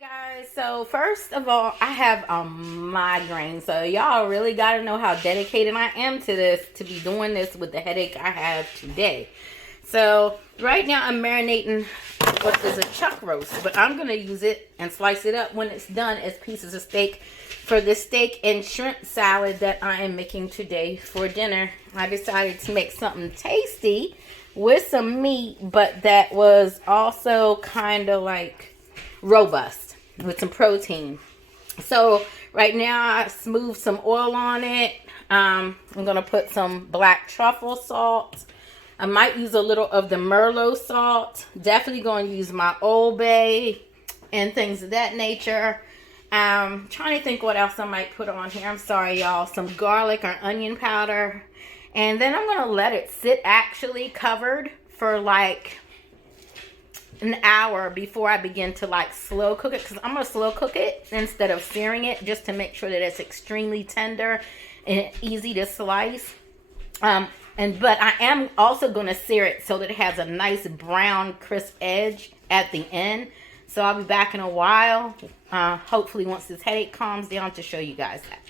Guys, so first of all, I have a migraine, so y'all really got to know how dedicated I am to this, to be doing this with the headache I have today. So right now I'm marinating what is a chuck roast, but I'm going to use it and slice it up when it's done as pieces of steak for the steak and shrimp salad that I am making today for dinner. I decided to make something tasty with some meat, but that was also kind of like robust with some protein. So right now I smoothed some oil on it. I'm going to put some black truffle salt. I might use a little of the Merlot salt. Definitely going to use my Old Bay and things of that nature. Trying to think what else I might put on here. I'm sorry, y'all. Some garlic or onion powder. And then I'm going to let it sit actually covered for like an hour before I begin to like slow cook it, because I'm going to slow cook it instead of searing it, just to make sure that it's extremely tender and easy to slice. But I am also going to sear it so that it has a nice brown crisp edge at the end. So I'll be back in a while, hopefully once this headache calms down, to show you guys that.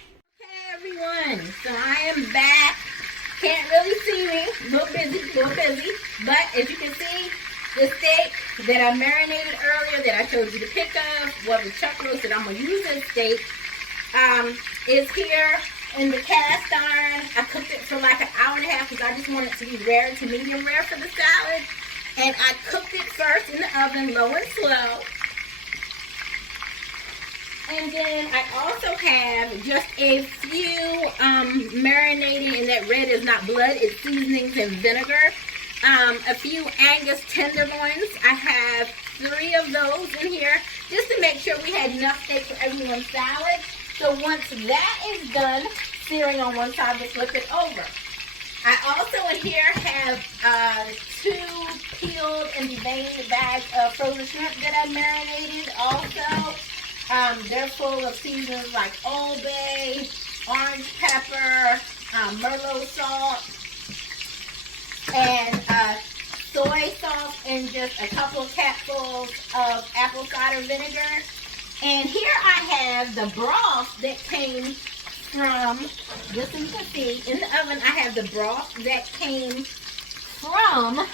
Hey everyone, so I am back. Can't really see me, a little busy, but as you can see, the steak that I marinated earlier that I showed you the pic of, what the chuck roast that I'm going to use as steak, is here in the cast iron. I cooked it for like an hour and a half because I just want it to be rare to medium rare for the salad. And I cooked it first in the oven, low and slow. And then I also have just a few marinating, and that red is not blood, it's seasonings and vinegar. A few Angus tenderloins. I have 3 of those in here just to make sure we had enough steak for everyone's salad. So once that is done, searing on one side, we'll flip it over. I also in here have 2 peeled and deveined bags of frozen shrimp that I marinated also. They're full of seasonings like Old Bay, orange pepper, Merlot salt, and soy sauce, and just a couple of capfuls of apple cider vinegar. And here I have the broth that came from, just so you can see, in the oven I have the broth that came from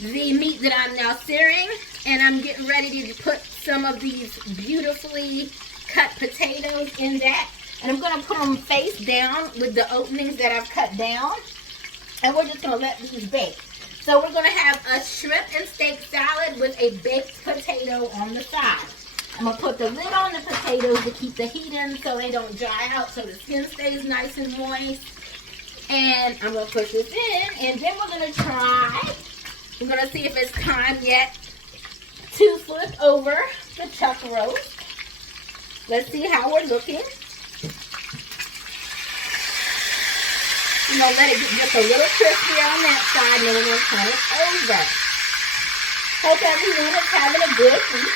the meat that I'm now searing. And I'm getting ready to put some of these beautifully cut potatoes in that. And I'm going to put them face down with the openings that I've cut down. And we're just going to let these bake. So we're going to have a shrimp and steak salad with a baked potato on the side. I'm going to put the lid on the potatoes to keep the heat in so they don't dry out, so the skin stays nice and moist. And I'm going to put this in, and then we're going to try. We're going to see if it's time yet to flip over the chuck roast. Let's see how we're looking. I'm going to let it get just a little crispier on that side, and then we're going to turn it over. Hope everyone is having a good week.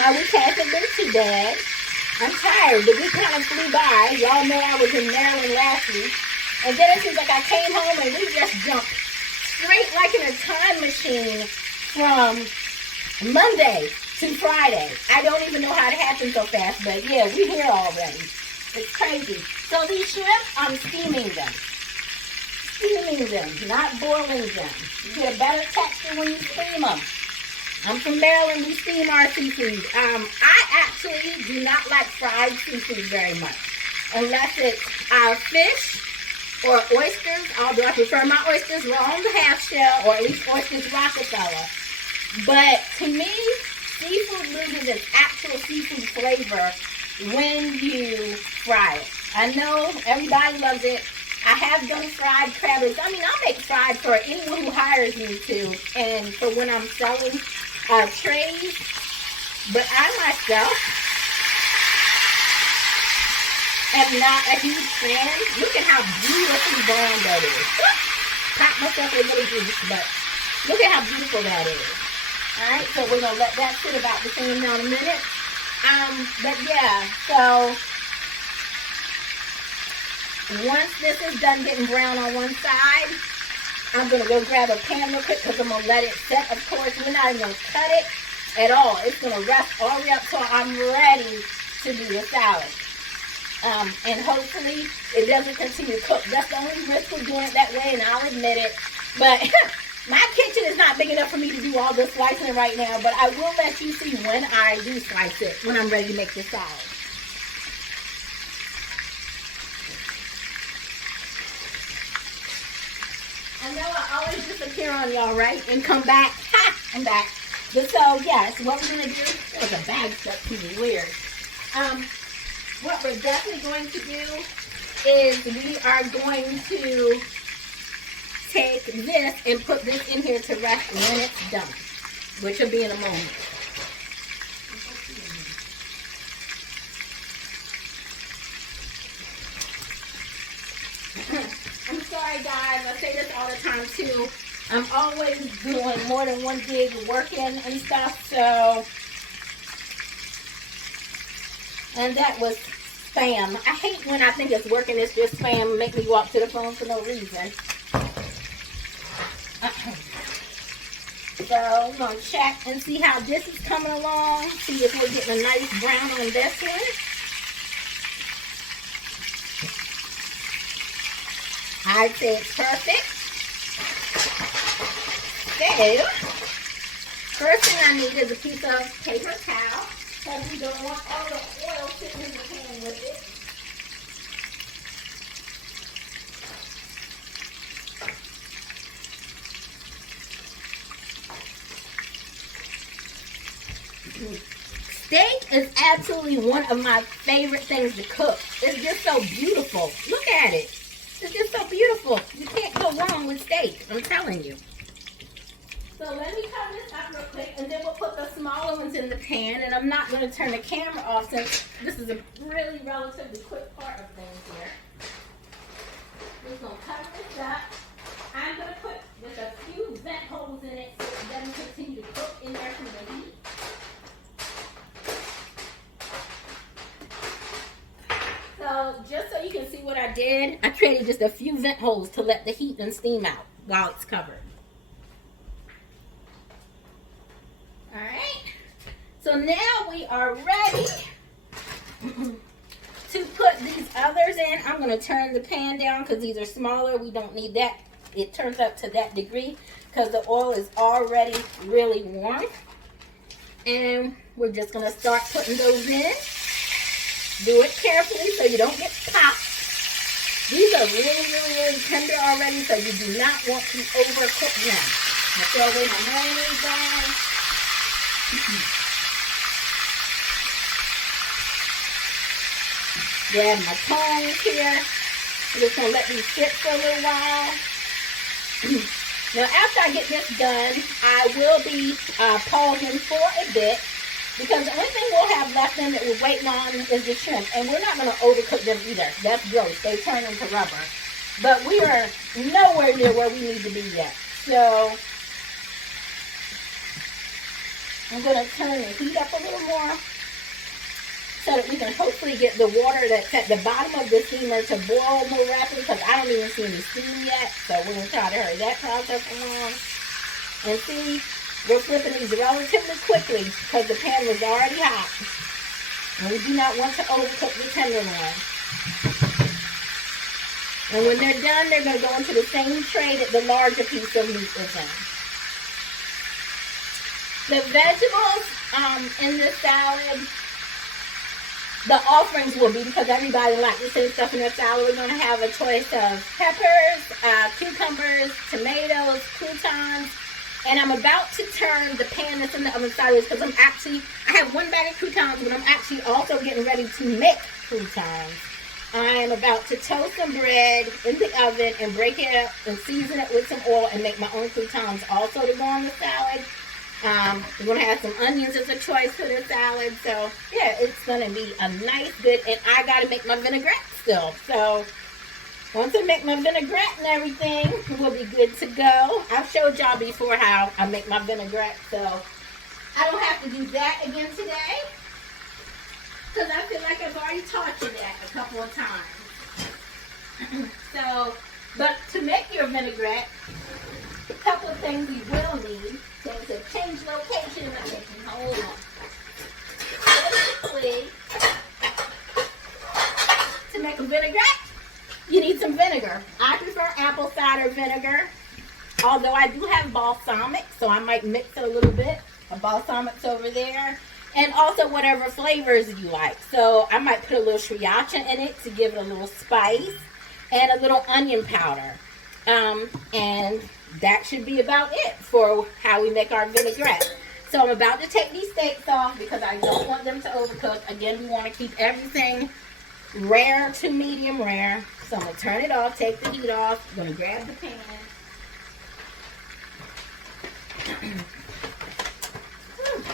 My week hasn't been too bad. I'm tired. The week kind of flew by. Y'all know I was in Maryland last week. And then it seems like I came home and we just jumped straight like in a time machine from Monday to Friday. I don't even know how it happened so fast, but yeah, we're here already. It's crazy. So these shrimp, I'm steaming them. Steaming them, not boiling them. You get a better texture when you steam them. I'm from Maryland, we steam our seafood. I actually do not like fried seafood very much. Unless it's our fish or oysters, although I prefer my oysters raw on the half shell, or at least oysters Rockefeller. But to me, seafood loses its actual seafood flavor when you fry it. I know everybody loves it. I have done fried crab. I mean, I'll make fried for anyone who hires me to, and for when I'm selling trays. But I myself am not a huge fan. Look at how beautifully brown that is. Pop myself a little juice, but look at how beautiful that is. Alright, so we're going to let that sit about the same amount of minutes. But yeah, so once this is done getting brown on one side, I'm going to go grab a pan real quick because I'm going to let it set. Of course, we're not even going to cut it. at all. It's going to rest all the way up till I'm ready to do the salad. And hopefully it doesn't continue to cook. That's the only risk of doing it that way, and I'll admit it. But my kitchen is not big enough for me to do all this slicing right now, but I will let you see when I do slice it, when I'm ready to make the salad. I know I always disappear on y'all, right? And come back. Ha! I'm back. But so, yes, what we're going to do, there's a bag stuck to me, weird. What we're definitely going to do is we are going to take this and put this in here to rest when it's done, which will be in a moment. I'm sorry guys, I say this all the time too. I'm always doing more than one gig working and stuff, so, and that was spam. I hate when I think it's working, it's just spam, make me walk to the phone for no reason. So I'm going to check and see how this is coming along, see if we're getting a nice brown on this one. I'd say it's perfect. So, first thing I need is a piece of paper towel, because we don't want all the oil sitting in the pan with it. Steak is absolutely one of my favorite things to cook. It's just so beautiful. Look at it. It's just so beautiful. You can't go wrong with steak, I'm telling you. So let me cut this up real quick, and then we'll put the smaller ones in the pan. And I'm not going to turn the camera off since this is a really relatively quick part of things here. We're going to cover this up. I'm going to put with a few vent holes in it so it doesn't continue to cook in there from the heat. So just so you can see what I did, I created just a few vent holes to let the heat and steam out while it's covered. Alright, so now we are ready to put these others in. I'm going to turn the pan down because these are smaller. We don't need that. It turns up to that degree because the oil is already really warm. And we're just going to start putting those in. Do it carefully so you don't get popped. These are really tender already, so you do not want to overcook them. I'm going to throw away my mayonnaise bag. Grab my tongs here. I'm just going to let these sit for a little while. Now, after I get this done, I will be pausing for a bit because the only thing we'll have left in that we're waiting on is the shrimp. And we're not going to overcook them either. That's gross. They turn into rubber. But we are nowhere near where we need to be yet. So I'm going to turn the heat up a little more so that we can hopefully get the water that's at the bottom of the steamer to boil more rapidly because I don't even see any steam yet. So we're going to try to hurry that process along. And see, we're flipping these relatively quickly because the pan was already hot. And we do not want to overcook the tenderloin. And when they're done, they're going to go into the same tray that the larger piece of meat is in. The vegetables in this salad, the offerings will be, because everybody likes to send stuff in their salad, we're going to have a choice of peppers, cucumbers, tomatoes, croutons, and I'm about to turn the pan that's in the oven sideways because I have one bag of croutons, but I'm actually also getting ready to make croutons. I'm about to toast some bread in the oven and break it up and season it with some oil and make my own croutons also to go on the salad. We're going to have some onions as a choice for the salad. So, yeah, it's going to be a nice, good, and I got to make my vinaigrette still. So, once I make my vinaigrette and everything, we'll be good to go. I've showed y'all before how I make my vinaigrette, so I don't have to do that again today. Because I feel like I've already taught you that a couple of times. So, but to make your vinaigrette, a couple of things you will need. Things to change location in my kitchen. Hold on. Basically, to make a vinaigrette, you need some vinegar. I prefer apple cider vinegar, although I do have balsamic, so I might mix it a little bit. A balsamic's over there. And also whatever flavors you like. So I might put a little sriracha in it to give it a little spice, and a little onion powder. And that should be about it for how we make our vinaigrette. So I'm about to take these steaks off because I don't want them to overcook. Again, we want to keep everything rare to medium rare. So I'm going to turn it off, take the heat off. I'm going to grab the pan.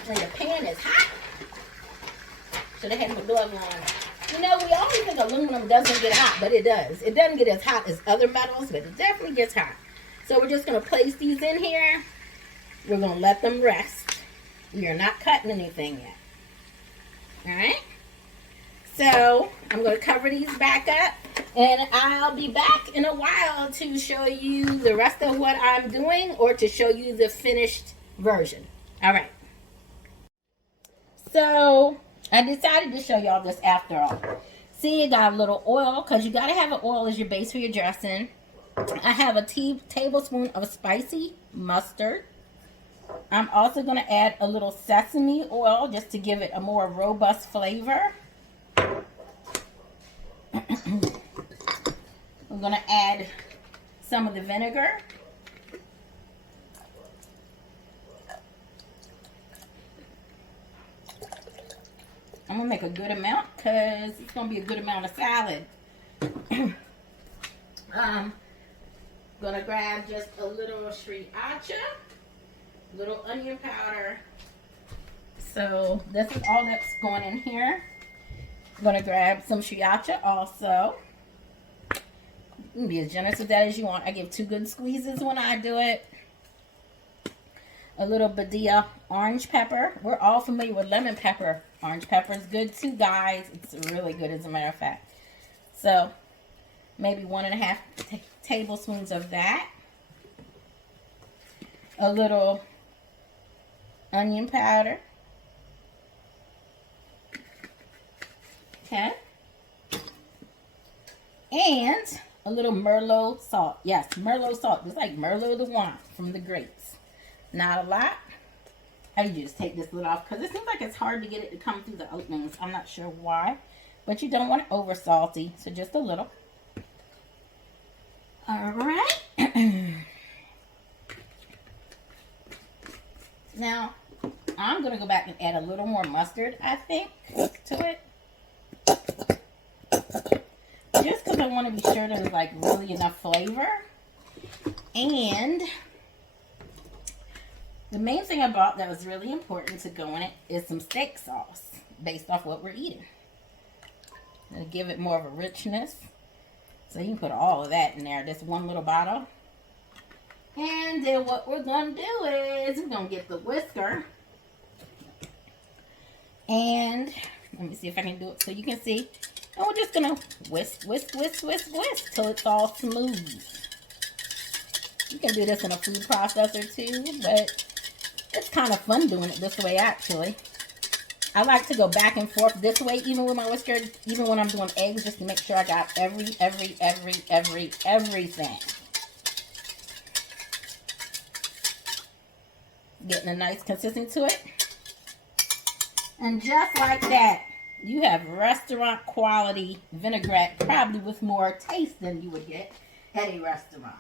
And the pan is hot. Should have had my glove on. You know, we always think aluminum doesn't get hot, but it does. It doesn't get as hot as other metals, but it definitely gets hot. So we're just going to place these in here. We're going to let them rest. We are not cutting anything yet. Alright? So I'm going to cover these back up, and I'll be back in a while to show you the rest of what I'm doing, or to show you the finished version. Alright. So I decided to show y'all this after all. See, I got a little oil, because you got to have an oil as your base for your dressing. I have a tablespoon of spicy mustard. I'm also going to add a little sesame oil just to give it a more robust flavor. I'm going to add some of the vinegar. I'm going to make a good amount because it's going to be a good amount of salad. Going to grab just a little sriracha, little onion powder. So this is all that's going in here. I'm going to grab some sriracha also. You can be as generous with that as you want. I give 2 good squeezes when I do it. A little Badia orange pepper. We're all familiar with lemon pepper. Orange pepper is good too, guys. It's really good, as a matter of fact. So maybe 1.5 tablespoons of that. A little onion powder. Okay. And a little Merlot salt. Yes, Merlot salt. Just like Merlot the wine from the grapes. Not a lot. I usually just take this lid off because it seems like it's hard to get it to come through the openings. I'm not sure why. But you don't want it over salty. So just a little. Alright. Now, I'm going to go back and add a little more mustard, I think, to it. Just because I want to be sure there's like really enough flavor. And the main thing I bought that was really important to go in it is some steak sauce based off what we're eating. It'll give it more of a richness. So you can put all of that in there, just one little bottle. And then what we're going to do is we're going to get the whisker. And let me see if I can do it so you can see. And we're just going to whisk, whisk, whisk, whisk, whisk till it's all smooth. You can do this in a food processor too, but it's kind of fun doing it this way actually. I like to go back and forth this way even with my whisker, even when I'm doing eggs, just to make sure I got everything. Getting a nice consistency to it. And just like that, you have restaurant quality vinaigrette, probably with more taste than you would get at a restaurant.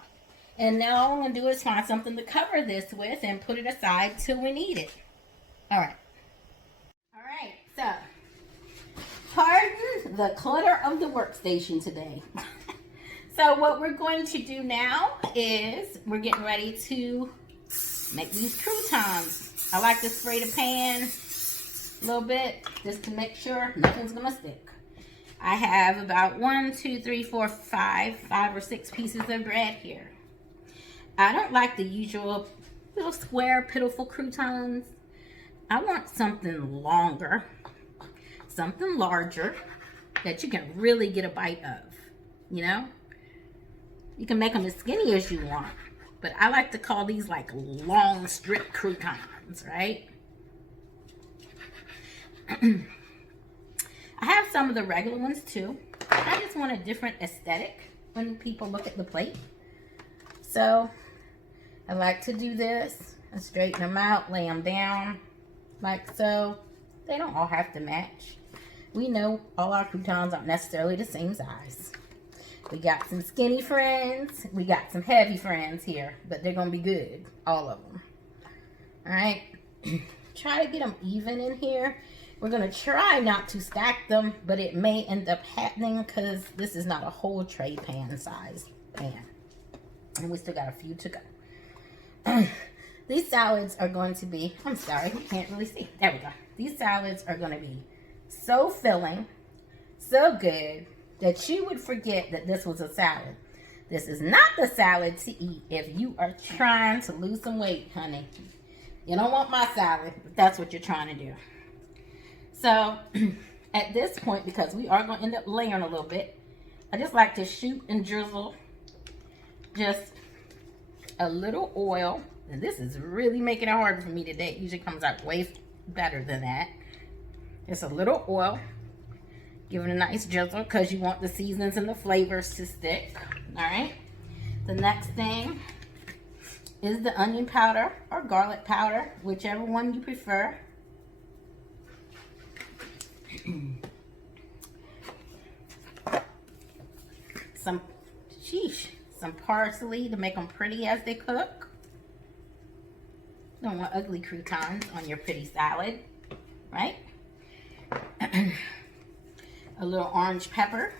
And now all I'm going to do is find something to cover this with and put it aside till we need it. Alright. Alright, so pardon the clutter of the workstation today. So what we're going to do now is we're getting ready to make these croutons. I like to spray the pan a little bit just to make sure nothing's going to stick. I have about 5 or 6 pieces of bread here. I don't like the usual little square, pitiful croutons. I want something longer, something larger that you can really get a bite of, you know? You can make them as skinny as you want, But I like to call these like long strip croutons, right? I have some of the regular ones too. I just want a different aesthetic when people look at the plate. So I like to do this and straighten them out, lay them down like so. They don't all have to match. We know all our croutons aren't necessarily the same size. We got some skinny friends. We got some heavy friends here, but they're going to be good, all of them. All right. Try to get them even in here. We're going to try not to stack them, but it may end up happening because this is not a whole tray pan size pan. And we still got a few to go. These salads are going to be, I'm sorry, you can't really see. There we go. These salads are going to be so filling, so good, that you would forget that this was a salad. This is not the salad to eat if you are trying to lose some weight, honey. You don't want my salad, but that's what you're trying to do. So, at this point, because we are going to end up layering a little bit, I just like to shoot and drizzle just a little oil. And this is really making it hard for me today. It usually comes out way better than that. Just a little oil. Give it a nice drizzle because you want the seasonings and the flavors to stick. All right. The next thing is the onion powder or garlic powder, whichever one you prefer. Some parsley to make them pretty as they cook. Don't want ugly croutons on your pretty salad, right? A little orange pepper,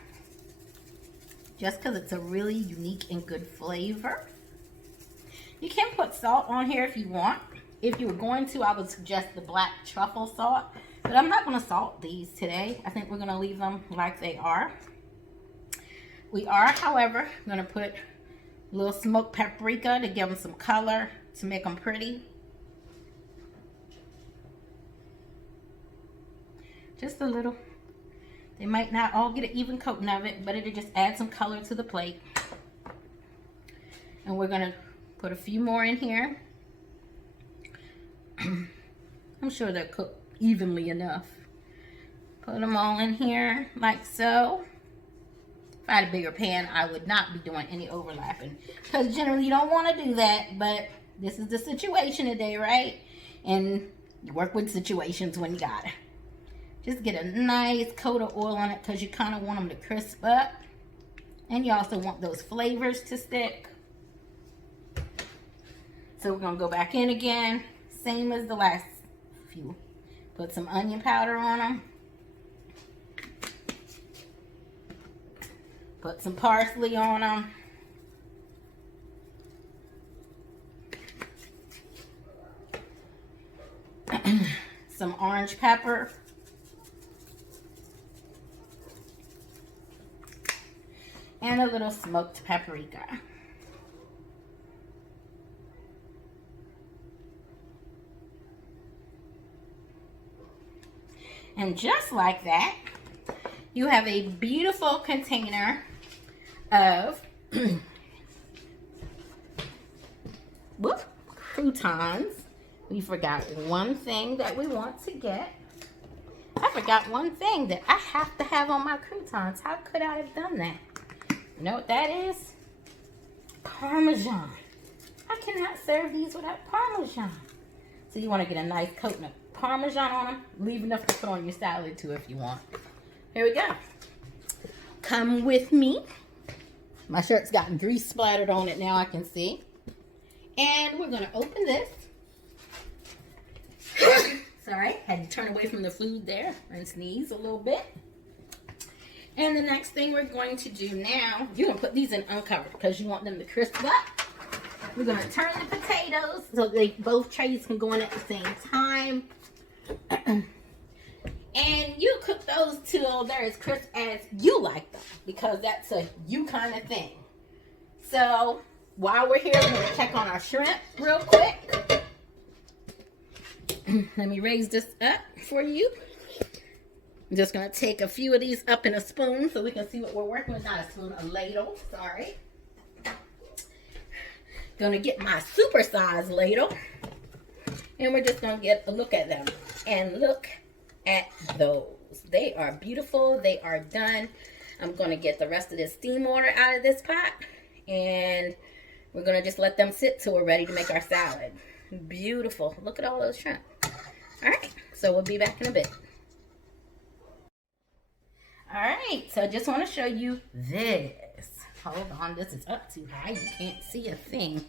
just because it's a really unique and good flavor. You can put salt on here if you want. If you were going to, I would suggest the black truffle salt, but I'm not going to salt these today. I think we're going to leave them like they are. We are, however, going to put a little smoked paprika to give them some color, to make them pretty. Just a little. They might not all get an even coating of it, but it'll just add some color to the plate. And we're going to put a few more in here. I'm sure they'll cook evenly enough. Put them all in here like so. If I had a bigger pan, I would not be doing any overlapping, because generally you don't want to do that, but this is the situation today, right? And you work with situations when you got it. Just get a nice coat of oil on it because you kind of want them to crisp up. And you also want those flavors to stick. So we're going to go back in again. Same as the last few. Put some onion powder on them. Put some parsley on them. Some orange pepper. And a little smoked paprika. And just like that, you have a beautiful container of croutons. We forgot one thing that we want to get. I forgot one thing that I have to have on my croutons. How could I have done that? You know what that is? Parmesan. I cannot serve these without Parmesan. So you want to get a nice coating of Parmesan on them. Leave enough to put on your salad too if you want. Here we go. Come with me. My shirt's gotten grease splattered on it now, I can see. And we're going to open this. Sorry, had to turn away from the food there and sneeze a little bit. And the next thing we're going to do now, you're going to put these in uncovered because you want them to crisp up. We're going to turn the potatoes so both trays can go in at the same time. And you cook those till they're as crisp as you like them, because that's a you kind of thing. So while we're here, we're going to check on our shrimp real quick. Let me raise this up for you. I'm just going to take a few of these up in a spoon so we can see what we're working with. Not a spoon, a ladle, sorry. Gonna get my super size ladle. And we're just gonna get a look at them. And look at those. They are beautiful. They are done. I'm gonna get the rest of this steam water out of this pot. And we're gonna just let them sit till we're ready to make our salad. Beautiful. Look at all those shrimp. All right, so we'll be back in a bit. All right, so I just want to show you this. Hold on, this is up too high. You can't see a thing.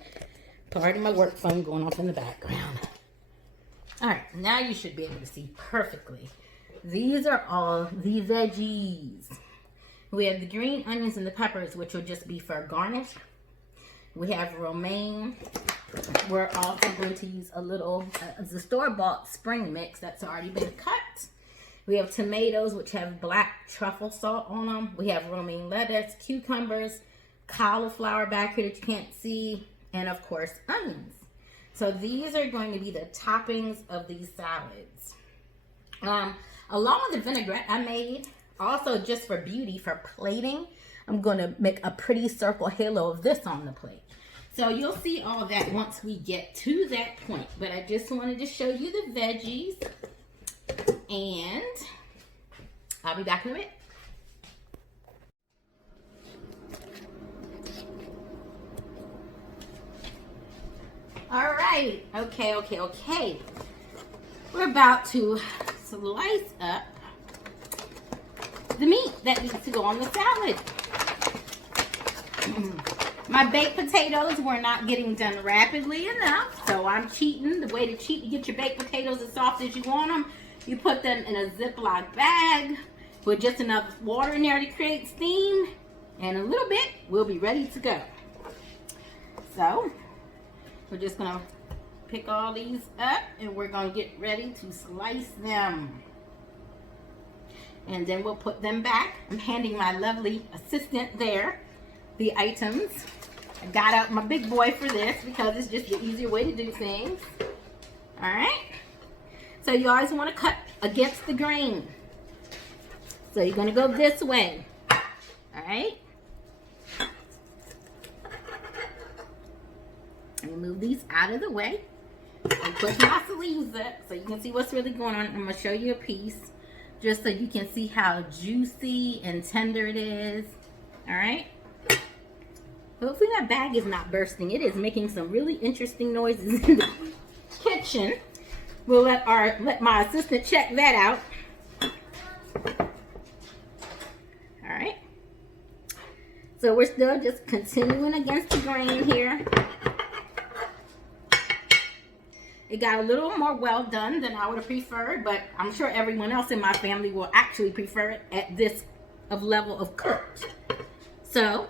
Pardon my work phone going off in the background. All right, now you should be able to see perfectly. These are all the veggies. We have the green onions and the peppers, which will just be for garnish. We have romaine. We're also going to use a little, the store-bought spring mix that's already been cut. We have tomatoes, which have black truffle salt on them. We have romaine lettuce, cucumbers, cauliflower back here that you can't see, and of course, onions. So these are going to be the toppings of these salads. Along with the vinaigrette I made, also just for beauty, for plating, I'm going to make a pretty circle halo of this on the plate. So you'll see all that once we get to that point. But I just wanted to show you the veggies. And I'll be back in a bit. All right. Okay. We're about to slice up the meat that needs to go on the salad. My baked potatoes were not getting done rapidly enough, so I'm cheating. The way to cheat to get your baked potatoes as soft as you want them, you put them in a Ziploc bag with just enough water in there to create steam, and a little bit, we'll be ready to go. So, we're just gonna pick all these up, and we're gonna get ready to slice them. And then we'll put them back. I'm handing my lovely assistant there the items. I got out my big boy for this because it's just the easier way to do things. All right. So you always want to cut against the grain. So you're going to go this way. All right. Let me move these out of the way and put my sleeves up so you can see what's really going on. I'm going to show you a piece just so you can see how juicy and tender it is. All right. Hopefully my bag is not bursting. It is making some really interesting noises in the kitchen. We'll let my assistant check that out. All right. So we're still just continuing against the grain here. It got a little more well done than I would have preferred, but I'm sure everyone else in my family will actually prefer it at this level of cooked. So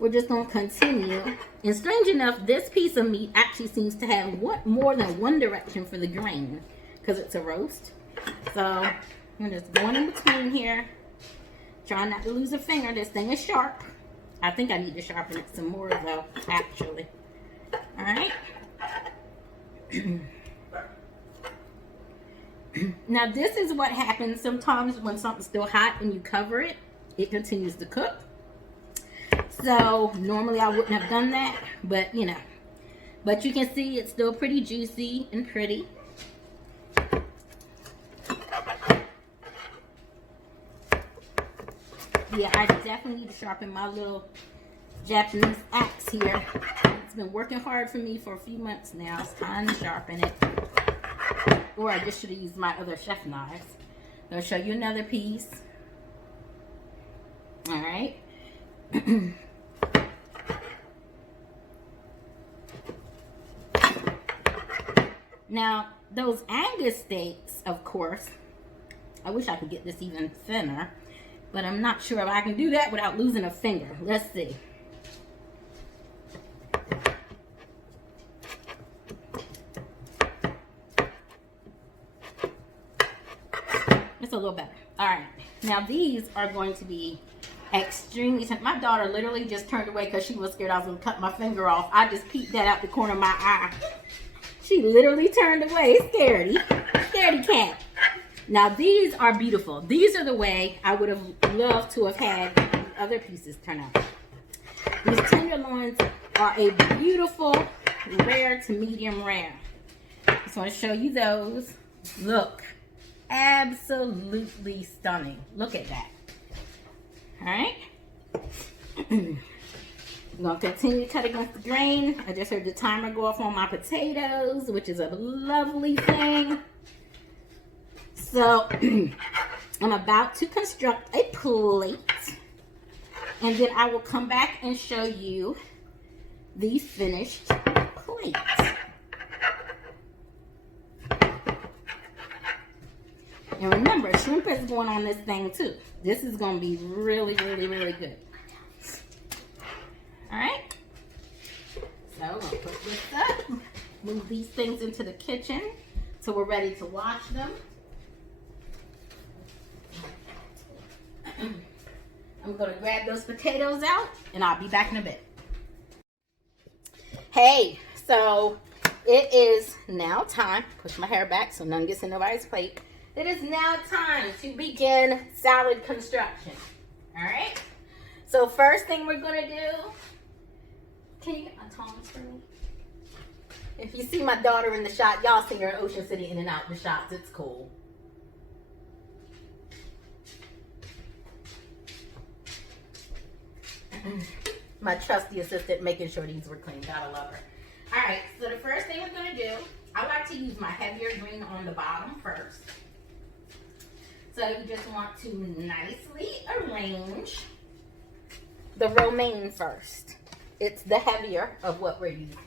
we're just going to continue. And strange enough, this piece of meat actually seems to have more than one direction for the grain because it's a roast. So I'm just going in between here. Trying not to lose a finger. This thing is sharp. I think I need to sharpen it some more though, actually. All right. Now this is what happens sometimes when something's still hot and you cover it. It continues to cook. So normally I wouldn't have done that, but you know. But you can see it's still pretty juicy and pretty. Yeah, I definitely need to sharpen my little Japanese axe here. It's been working hard for me for a few months now. It's time to sharpen it. Or I just should have used my other chef knives. I'll show you another piece. All right. Now, those Angus steaks, of course, I wish I could get this even thinner, but I'm not sure if I can do that without losing a finger. Let's see. It's a little better. All right. Now, these are going to be extremely tender. My daughter literally just turned away because she was scared I was going to cut my finger off. I just peeked that out the corner of my eye. She literally turned away. Scaredy. Scaredy cat. Now these are beautiful. These are the way I would have loved to have had other pieces turn out. These tenderloins are a beautiful rare to medium rare. Just want to show you those. Look, absolutely stunning. Look at that. All right. I'm going to continue cutting off the grain. I just heard the timer go off on my potatoes, which is a lovely thing. So I'm about to construct a plate, and then I will come back and show you the finished plate. And remember, shrimp is going on this thing too. This is going to be really, really, really good. All right. So I'm going to put this up, move these things into the kitchen so we're ready to wash them. I'm going to grab those potatoes out and I'll be back in a bit. Hey, so it is now time. Push my hair back so none gets in nobody's plate. It is now time to begin salad construction. All right. So first thing we're going to do, can you get my tongs for me? If you see my daughter in the shot, y'all see her in Ocean City in and out the shots. It's cool. My trusty assistant making sure these were clean. Gotta love her. All right, so the first thing we're gonna do, I like to use my heavier green on the bottom first. So you just want to nicely arrange the romaine first. It's the heavier of what we're using.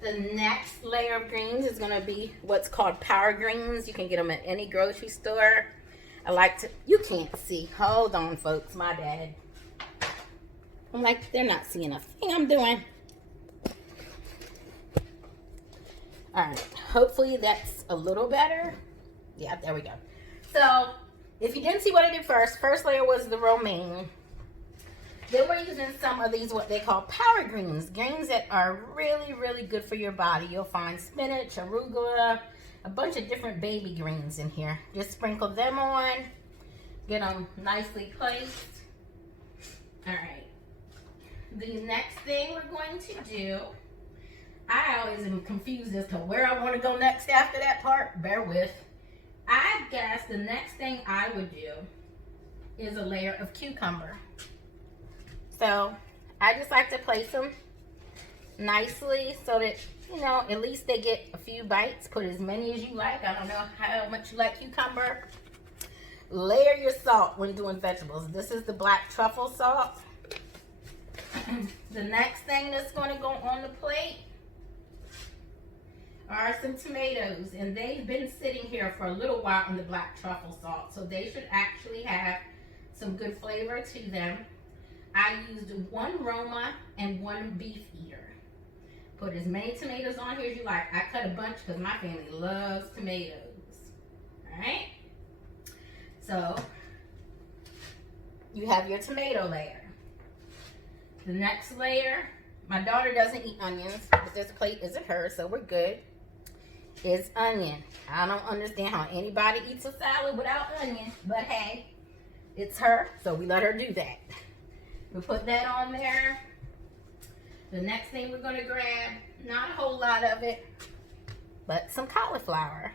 The next layer of greens is gonna be what's called power greens. You can get them at any grocery store. I like to, you can't see. Hold on, folks, my bad. I'm like, they're not seeing a thing I'm doing. All right, hopefully that's a little better. Yeah, there we go. So, if you didn't see what I did first layer was the romaine. Then we're using some of these, what they call power greens. Greens that are really, really good for your body. You'll find spinach, arugula, a bunch of different baby greens in here. Just sprinkle them on. Get them nicely placed. All right. The next thing we're going to do, I always am confused as to where I want to go next after that part. Bear with. I guess the next thing I would do is a layer of cucumber. So I just like to place them nicely so that, you know, at least they get a few bites. Put as many as you like. I don't know how much you like cucumber. Layer your salt when doing vegetables. This is the black truffle salt. The next thing that's going to go on the plate are some tomatoes, and they've been sitting here for a little while in the black truffle salt, so they should actually have some good flavor to them. I used 1 Roma and 1 beef eater. Put as many tomatoes on here as you like. I cut a bunch because my family loves tomatoes. All right, so you have your tomato layer. The next layer, my daughter doesn't eat onions, but this plate isn't hers, so we're good. It's onion. I don't understand how anybody eats a salad without onion, but hey, it's her, so we let her do that. We put that on there. The next thing we're going to grab, not a whole lot of it, but some cauliflower.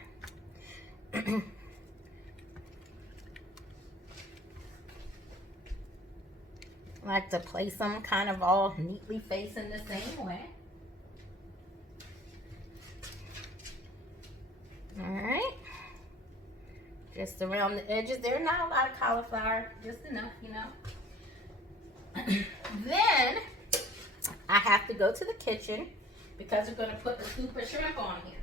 I like to place them kind of all neatly facing the same way. All right. Just around the edges. There's not a lot of cauliflower, just enough, you know. Then I have to go to the kitchen because we're going to put the scoop of shrimp on here.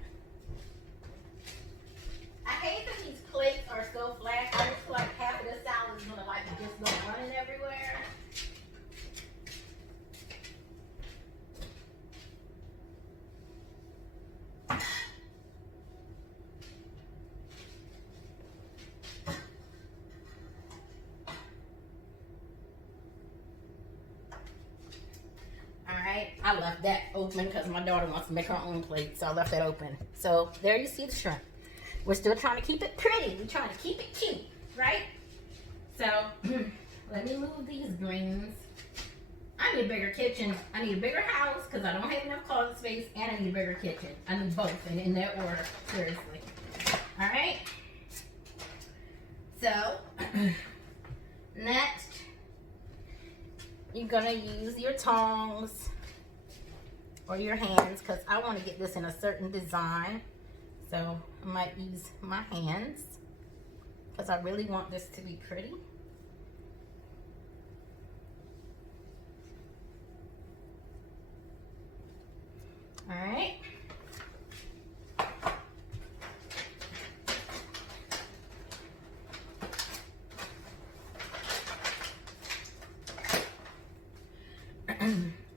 I hate that these plates are so flat. I just feel like half of the salad is going to like just go running everywhere. I left that open because my daughter wants to make her own plate, so I left that open. So there you see the shrimp. we're still trying to keep it pretty. We're trying to keep it cute, right? So let me move these greens. I need a bigger kitchen. I need a bigger house because I don't have enough closet space, and I need a bigger kitchen. I need both, and in that order, seriously. All right. So next, you're gonna use your tongs or your hands because I want to get this in a certain design. So I might use my hands because I really want this to be pretty. All right.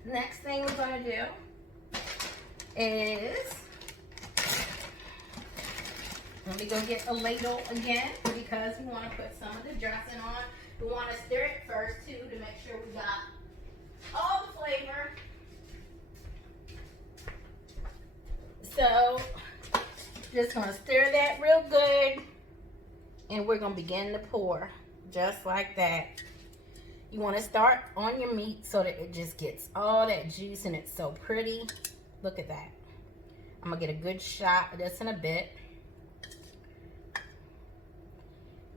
Next thing we're going to do is, let me go get a ladle again because we want to put some of the dressing on. We want to stir it first too to make sure we got all the flavor. So just going to stir that real good, and we're going to begin to pour just like that. You want to start on your meat so that it just gets all that juice and it's so pretty. Look at that. I'm going to get a good shot of this in a bit.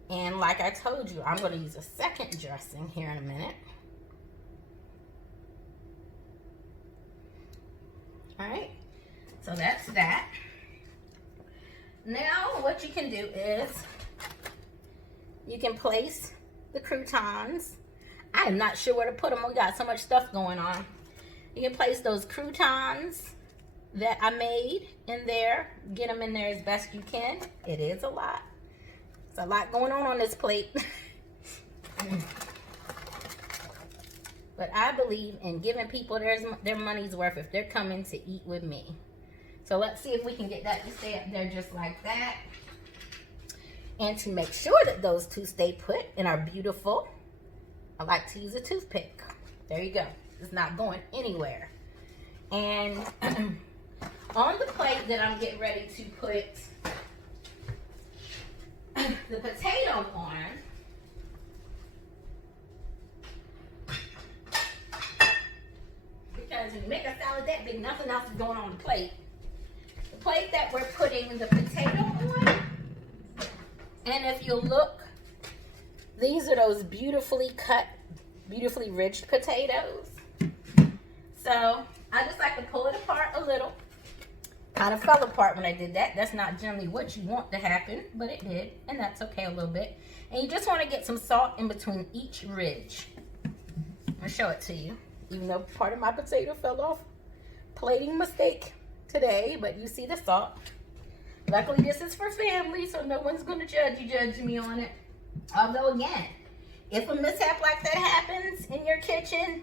And like I told you, I'm going to use a second dressing here in a minute. All right. So that's that. Now what you can do is you can place the croutons. I am not sure where to put them. We got so much stuff going on. You can place those croutons that I made in there. Get them in there as best you can. It is a lot. It's a lot going on this plate. But I believe in giving people their money's worth if they're coming to eat with me. So let's see if we can get that to stay up there just like that. And to make sure that those two stay put and are beautiful, I like to use a toothpick. There you go. It's not going anywhere. And on the plate that I'm getting ready to put the potato on, because when you make a salad that big, nothing else is going on the plate. The plate that we're putting the potato on, and if you look, these are those beautifully cut, beautifully ridged potatoes. So I just like to pull it apart a little. Kind of fell apart when I did that. That's not generally what you want to happen, but it did, and that's okay a little bit. And you just want to get some salt in between each ridge. I'll show it to you, even though part of my potato fell off. Plating mistake today, but you see the salt. Luckily, this is for family, so no one's going to judge me on it. Although, again, if a mishap like that happens in your kitchen,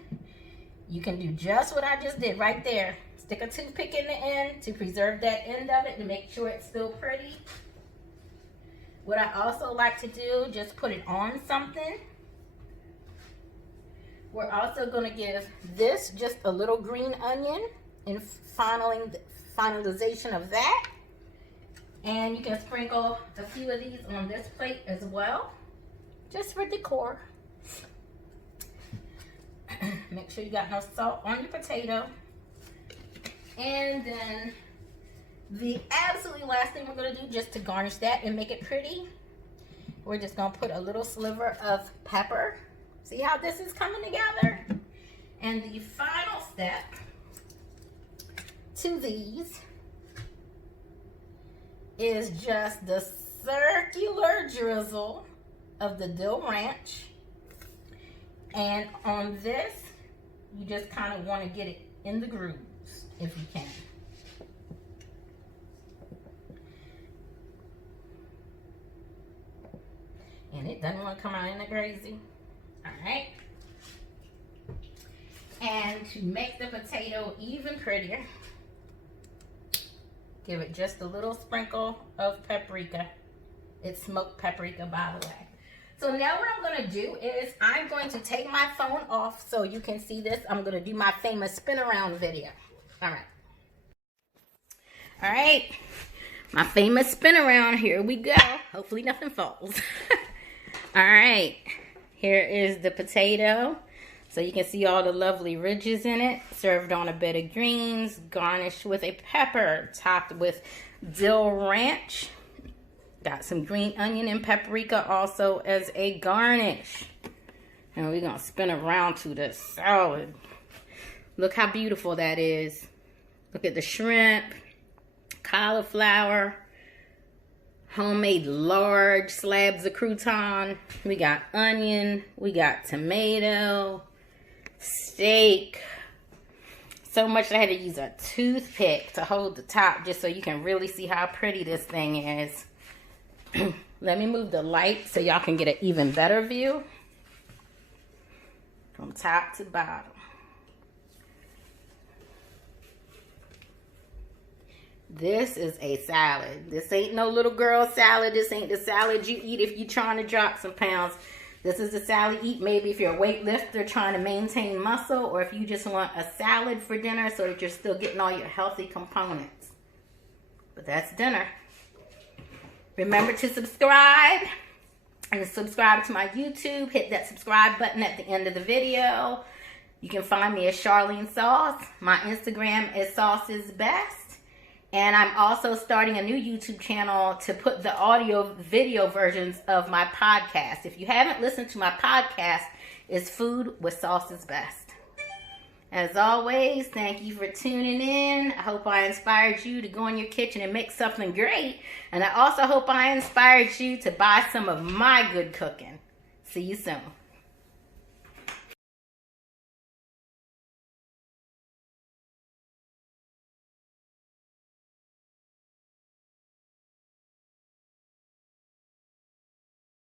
you can do just what I just did right there. Stick a toothpick in the end to preserve that end of it to make sure it's still pretty. What I also like to do, just put it on something. We're also going to give this just a little green onion and finalization of that. And you can sprinkle a few of these on this plate as well, just for decor. Make sure you got no salt on your potato. And then the absolutely last thing we're going to do, just to garnish that and make it pretty, we're just going to put a little sliver of pepper. See how this is coming together? And the final step to these is just the circular drizzle of the dill ranch. And on this, you just kind of want to get it in the grooves if you can. And it doesn't want to come out in the crazy. All right. And to make the potato even prettier, give it just a little sprinkle of paprika. It's smoked paprika, by the way. So now what I'm going to do is I'm going to take my phone off so you can see this. I'm going to do my famous spin around video. All right. All right. My famous spin around. Here we go. Hopefully nothing falls. All right. Here is the potato. So you can see all the lovely ridges in it. Served on a bed of greens. Garnished with a pepper. Topped with dill ranch. Got some green onion and paprika also as a garnish. And we're going to spin around to the salad. Look how beautiful that is. Look at the shrimp, cauliflower, homemade large slabs of crouton. We got onion. We got tomato, steak. So much that I had to use a toothpick to hold the top just so you can really see how pretty this thing is. Let me move the light so y'all can get an even better view from top to bottom. This is a salad. This ain't no little girl salad. This ain't the salad you eat if you're trying to drop some pounds. This is the salad you eat maybe if you're a weightlifter trying to maintain muscle, or if you just want a salad for dinner so that you're still getting all your healthy components. But that's dinner. Remember to subscribe, and subscribe to my YouTube. Hit that subscribe button at the end of the video. You can find me as Charlene Sauce. My Instagram is SauceIsBest. And I'm also starting a new YouTube channel to put the audio video versions of my podcast. If you haven't listened to my podcast, it's Food with Sauce is Best. As always, thank you for tuning in. I hope I inspired you to go in your kitchen and make something great. And I also hope I inspired you to buy some of my good cooking. See you soon.